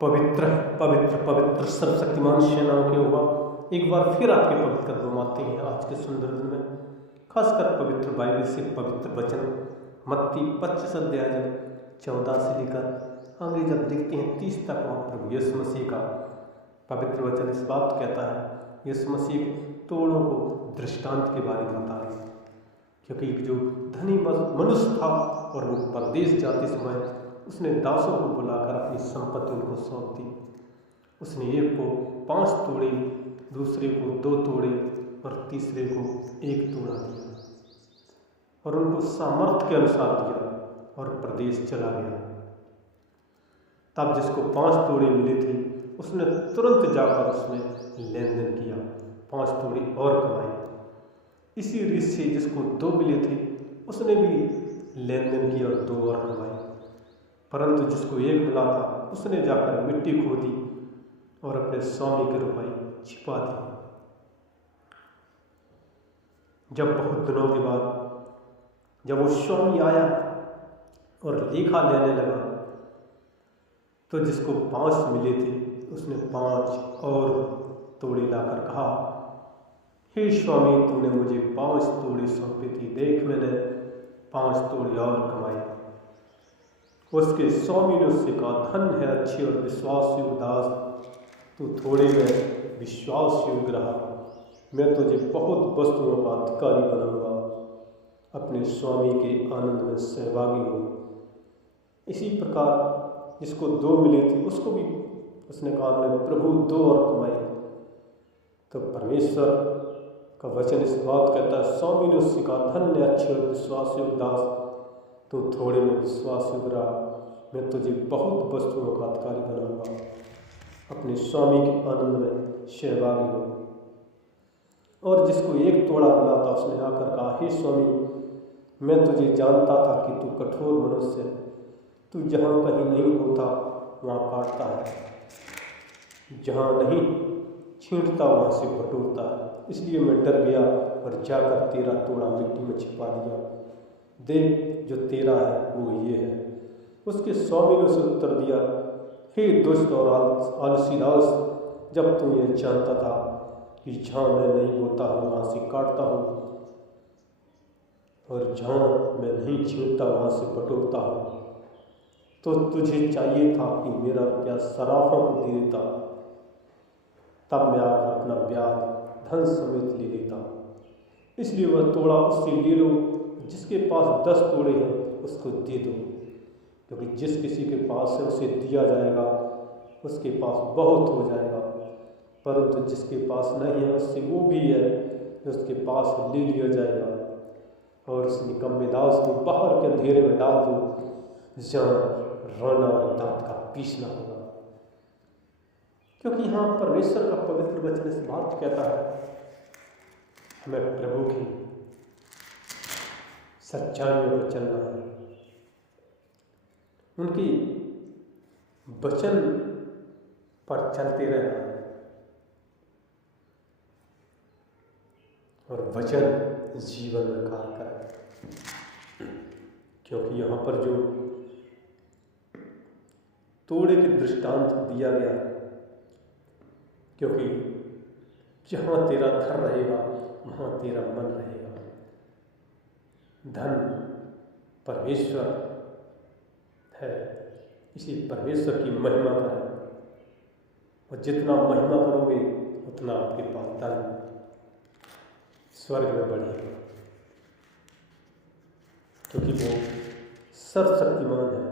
पवित्र पवित्र पवित्र सर्वशक्तिमान सेनाओं के हुआ एक बार फिर आपके पवित्र कदम आते हैं आज के सुंदर दिन में। खासकर पवित्र बाइबल से पवित्र वचन मत्ती 25 अध्याय 14 से लेकर आगे जब देखते हैं 30 तक वहाँ प्रभु यीशु मसीह का पवित्र वचन इस बात कहता है, यीशु मसीह तोड़ों को दृष्टांत के बारे में बता रहे हैं। क्योंकि जो धनी मनुष्य था और वो परदेश जाते समय उसने दासों को बुलाकर अपनी संपत्ति उनको सौंप दी। उसने एक को 5 तोड़े, दूसरे को 2 तोड़े और तीसरे को 1 तोड़ा दिया और उनको सामर्थ्य के अनुसार दिया और प्रदेश चला गया। तब जिसको 5 तोड़े मिले थे उसने तुरंत जाकर उसमें लेन देन किया, 5 तोड़े और कमाए। इसी रीत से जिसको 2 मिले थे उसने भी लेन देन किया और 2 और कमाए। परंतु जिसको 1 मिला था उसने जाकर मिट्टी खोदी और अपने स्वामी के रुपये छिपा दिए। जब बहुत दिनों के बाद जब वो स्वामी आया और लेखा लेने लगा तो जिसको 5 मिले थे उसने 5 और तोड़े लाकर कहा, हे स्वामी, तूने मुझे 5 तोड़े सौंपे थे, देख मैंने 5 तोड़े और कमाए। उसके स्वामी ने उससे कहा, धन्य है अच्छे और विश्वास योग्य दास, तू थोड़े में विश्वास योग्य रहा, मैं तुझे बहुत वस्तुओं का अधिकारी बनाऊंगा, अपने स्वामी के आनंद में सहभागी हो। इसी प्रकार जिसको 2 मिले थे उसको भी उसने कहा, मैं प्रभु 2 और कमाए। तो परमेश्वर का वचन इस बात कहता है, स्वामी ने उससे कहा, धन्य अच्छे और विश्वास योग्य दास, तू थोड़े में विश्वास योग्य रहा, मैं तुझे बहुत वस्तुओं का अधिकारी बनाऊंगा, अपने स्वामी के आनंद में सहभागी हो। और जिसको 1 तोड़ा मिला था उसने आकर कहा, हे स्वामी, मैं तुझे जानता था कि तू कठोर मनुष्य है, तू जहाँ कहीं नहीं होता वहाँ काटता है, जहाँ नहीं छींटता वहाँ से बटोरता है। इसलिए मैं डर गया और जाकर तेरा तोड़ा मिट्टी में छिपा दिया, देख जो तेरा है वो ये है। उसके स्वामी ने उसे उत्तर दिया, हे दुष्ट और आलसी दास, जब तू ये जानता था कि जहाँ मैं नहीं बोता हूँ वहाँ से काटता हूँ और जहाँ मैं नहीं छींटता वहाँ से बटोरता हूँ, तो तुझे चाहिए था कि मेरा रुपया सराफों को दे देता, तब मैं आकर अपना ब्याज धन समेत ले लेता। इसलिए वह तोड़ा उससे ले लो, जिसके पास 10 तोड़े हैं उसको दे दो, क्योंकि जिस किसी के पास है उसे दिया जाएगा, उसके पास बहुत हो जाएगा, परंतु जिसके पास नहीं है उससे वो भी है जो उसके पास ले लिया जाएगा। और उस निकम्मे दास को बाहर के अंधेरे में डाल दो, जहाँ रोना और दांत का पीसना होगा। क्योंकि यहाँ परमेश्वर का पवित्र वचन इस बात कहता है, हमें प्रभु की सच्चाइयों पर चलना है, उनकी वचन पर चलते रहना है और वचन जीवन में कार्य करें। क्योंकि यहाँ पर जो तोड़े के दृष्टांत दिया गया, क्योंकि जहाँ तेरा धन रहेगा वहाँ तेरा मन रहेगा। धन परमेश्वर है, इसी परमेश्वर की महिमा करें, और जितना महिमा करोगे उतना आपके पास धन स्वर्ग में बढ़ेगा, क्योंकि वो सर्वशक्तिमान है,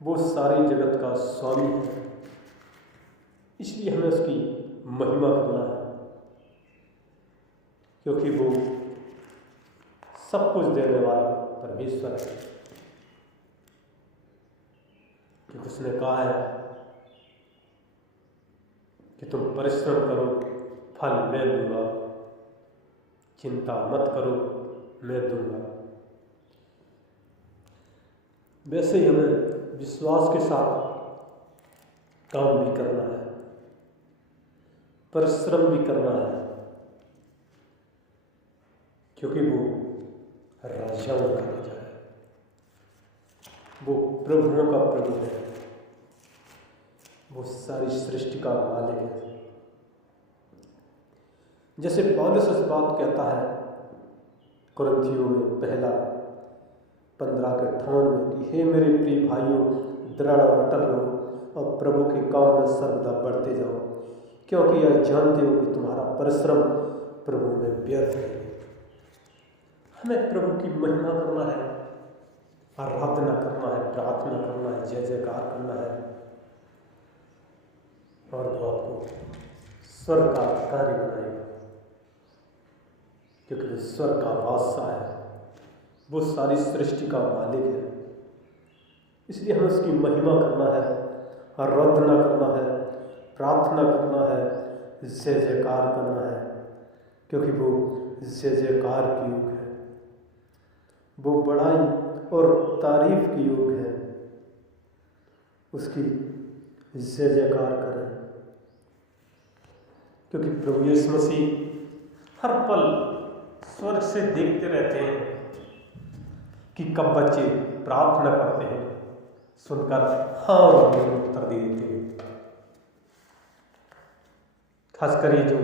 वो सारे जगत का स्वामी है। इसलिए हमें उसकी महिमा करना है, क्योंकि वो सब कुछ देने वाला परमेश्वर है। क्योंकि उसने कहा है कि तुम परिश्रम करो, फल मैं दूंगा, चिंता मत करो, मैं दूंगा। वैसे ही हमें विश्वास के साथ काम भी करना है, परिश्रम भी करना है, क्योंकि वो राजाओं का राजा है, वो प्रभुओं का प्रभु है। वो सारी सृष्टि का मालिक है। जैसे पौलुस इस बात कहता है कुरिन्थियों में पहला 15:58 में कि हे मेरे प्रिय भाइयों, दृढ़ और अटल रहो और प्रभु के काम में सर्वदा बढ़ते जाओ, क्योंकि यह जानते हो कि तुम्हारा परिश्रम प्रभु में व्यर्थ है। हमें प्रभु की महिमा करना है, आराधना करना है, प्रार्थना करना है, जय जयकार करना है, और वो आपको स्वर्ग का अधिकारी बनाएगा, क्योंकि वो स्वर्ग का बादशाह है, वो सारी सृष्टि का मालिक है। इसलिए हमें उसकी महिमा करना है, आराधना करना है, प्रार्थना करना है, जय जयकार करना है, क्योंकि वो जय जयकार की युग है, वो बड़ाई और तारीफ की योग है। उसकी जय जयकार करें, क्योंकि प्रभु यीशु मसीह हर पल स्वर्ग से देखते रहते हैं कि कब बच्चे प्रार्थना करते हैं, सुनकर हाँ और उत्तर दे देते हैं। खासकर ये जो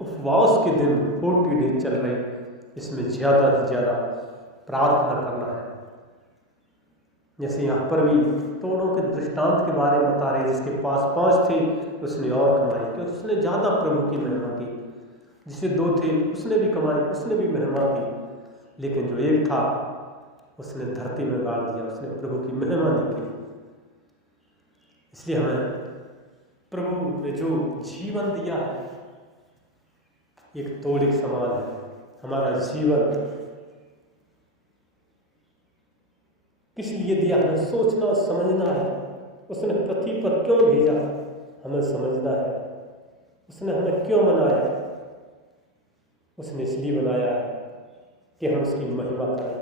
उपवास के दिन 40 डे चल रहे, इसमें ज़्यादा से ज़्यादा प्रार्थना करना है। जैसे यहाँ पर भी दोनों के दृष्टांत के बारे में बता रहे, जिसके पास 5 थे उसने और कमाई, क्योंकि उसने ज़्यादा प्रभु की महिमा की। जिसे 2 थे उसने भी कमाई, उसने भी महिमा की, लेकिन जो एक था उसने धरती में गाड़ दिया, उसने प्रभु की महिमा नहीं की। इसलिए हमें प्रभु ने जो जीवन दिया है एक तोड़ के समान है। हमारा जीवन किस लिए दिया, हमें सोचना समझना है। उसने पृथ्वी पर क्यों भेजा, हमें समझना है। उसने हमें क्यों बनाया, उसने इसलिए बनाया है कि हम उसकी महिमा करें,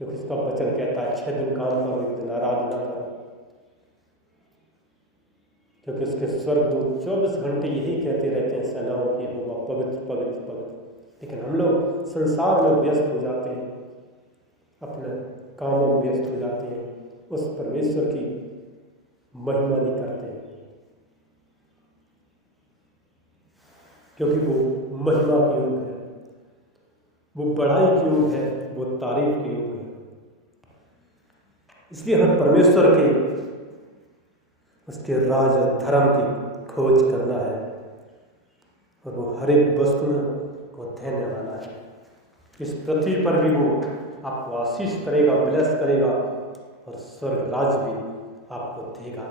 क्योंकि उसका वचन कहता है 6 दिन काम करो, 1 दिन आराधना करो। क्योंकि उसके स्वर्गदूत 24 घंटे यही कहते रहते हैं सेनाओं की, होगा पवित्र पवित्र पवित्र। लेकिन हम लोग संसार में व्यस्त हो जाते हैं, अपने कामों में व्यस्त हो जाते हैं, उस परमेश्वर की महिमा नहीं करते हैं, क्योंकि वो महिमा की योग है, वो बड़ाई की योग है, वो तारीफ की योग है। इसलिए हमें परमेश्वर के उसके राज और धर्म की खोज करना है, और वो हर एक वस्तु को देने वाला है। इस पृथ्वी पर भी वो आपको आशीष करेगा, ब्लेस करेगा, और स्वर्ग राज भी आपको देगा,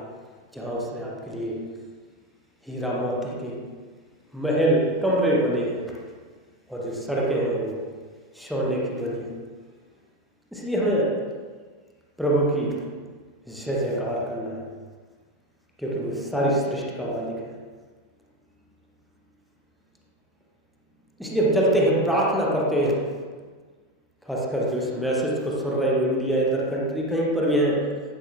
जहाँ उसने आपके लिए हीरा मोती के महल कमरे बने हैं, और जो सड़कें हैं सोने की बनी हैं। इसलिए हमें प्रभु की जय जयकार करना है, क्योंकि वो सारी सृष्टि का मालिक है। इसलिए हम चलते हैं, प्रार्थना करते हैं। खासकर जो इस मैसेज को सुन रहे हैं इंडिया, इधर कंट्री कहीं पर भी हैं,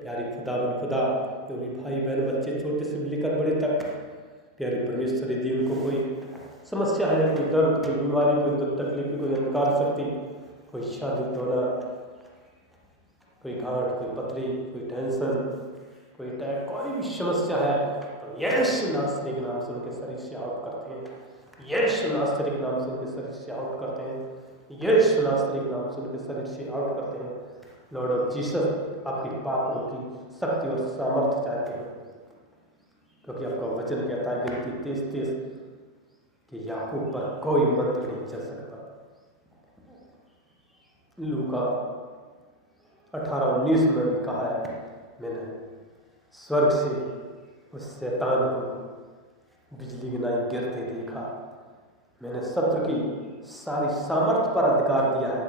प्यारी खुदा जो भी भाई बहन बच्चे छोटे से लेकर बड़े तक, प्यारे परमेश्वर यदि उनको कोई समस्या है, कोई दर्द, कोई बीमारी, कोई दुख तकलीफ, कोई अंधकार शक्ति, कोई शादी होना, कोई गांठ, कोई पथरी, कोई टेंशन, कोई अटैक, कोई भी समस्या है, तो यीशु नासरी के नाम से उनके शरीर से आउट करते हैं। यीशु नासरी के नाम से उनके शरीर से आउट करते हैं। यीशु नासरी के नाम से उनके शरीर से आउट करते हैं। लॉर्ड ऑफ जीसस, आपकी पापों की शक्ति और सामर्थ्य चाहते हैं, क्योंकि आपका वचन कहता है गिनती 33 कि याकूब पर कोई मंत्र नहीं चल सकता। लूका 18:19 में भी कहा है, मैंने स्वर्ग से उस शैतान को बिजली गिनाई गिरते देखा, मैंने शत्रु की सारी सामर्थ्य पर अधिकार दिया है,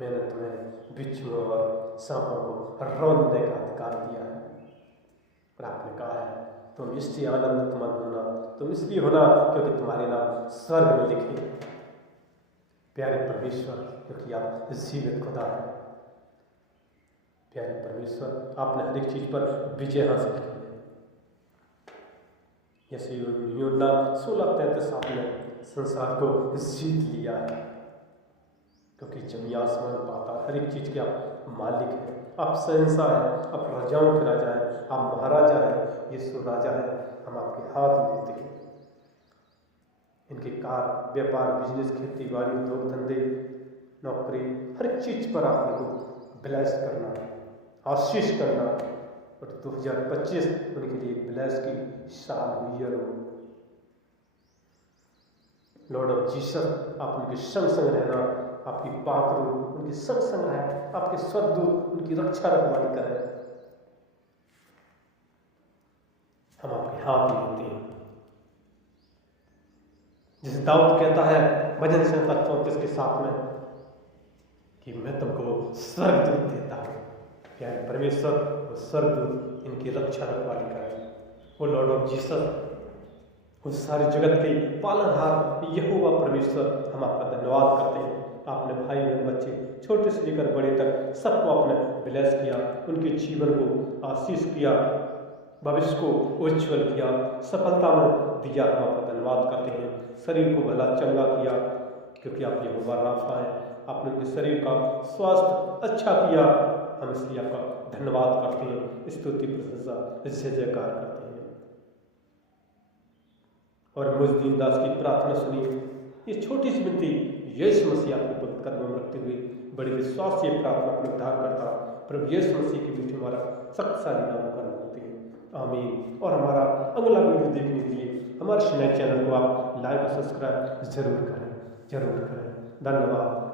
मैंने तुम्हें बिच्छुओं और सांपों को रौंदने का अधिकार दिया है। और आपने कहा है तुम इससे आनंदित मत होना, तुम इसलिए होना क्योंकि तुम्हारे नाम स्वर्ग में लिखे। प्यारे परमेश्वर, क्योंकि आप जीवित खुदा है। प्यारे परमेश्वर, आपने हर एक चीज पर विजय हासिल की है। जैसे यूहन्ना 16:33 आपने संसार को जीत लिया है, क्योंकि जमीन आसमान पाता हर एक चीज के आप मालिक हैं, आप शहंशाह हैं, आप राजाओं के राजा हैं, आप महाराजा हैं, यीशु राजा है। हम आपके हाथ में देते हैं। इनके कार, व्यापार, बिजनेस, खेती बाड़ी, उद्योग धंधे, नौकरी, हर चीज पर आप इनको ब्लेस करना, आशीष करना। और 2025 उनके लिए ब्लेस की साल हुई है। लॉर्ड ऑफ जीसस, आप उनके संग संग रहना, आपकी पाक रूह उनके संग संग रहे, आपके स्वर्गदूत उनकी रक्षा रखवाली करें। हम आपके हाथ में होते हैं। जिस दाऊद कहता है भजन संहिता 34 के 7 में कि मैं तुमको स्वर्गदूत देता हूँ, यानी परमेश्वर और स्वर्गदूत इनकी रक्षा रखवाली करें। वो लॉर्ड ऑफ जीसस, उस सारे जगत के पालनहार यहोवा परमेश्वर, हम आपका धन्यवाद करते हैं। आपने भाई बहन, बच्चे, छोटे से लेकर बड़े तक सबको आपने ब्लेस किया, उनके जीवन को आशीष किया, भविष्य को उज्ज्वल किया, सफलता में दिया। हम आपका धन्यवाद करते हैं। शरीर को भला चंगा किया, क्योंकि आप यहोवा राफा हैं। आपने उनके शरीर का स्वास्थ्य अच्छा किया। हम इसलिए आपका धन्यवाद करते हैं, स्तुति प्रशंसा इससे जयकार करते हैं। और मुझ दीनदास की प्रार्थना सुनिए। ये छोटी सी विनती यीशु मसीह आपके पवित्र कदमों में रखते हुए बड़े विश्वास से प्रार्थना अपने उद्धार करता प्रभु यीशु मसीह के बीच हमारा शक्तिशाली नाम कर होते हैं। आमीन। और हमारा अगला वीडियो देखने के लिए हमारे चैनल को आप लाइक और सब्सक्राइब जरूर करें। धन्यवाद।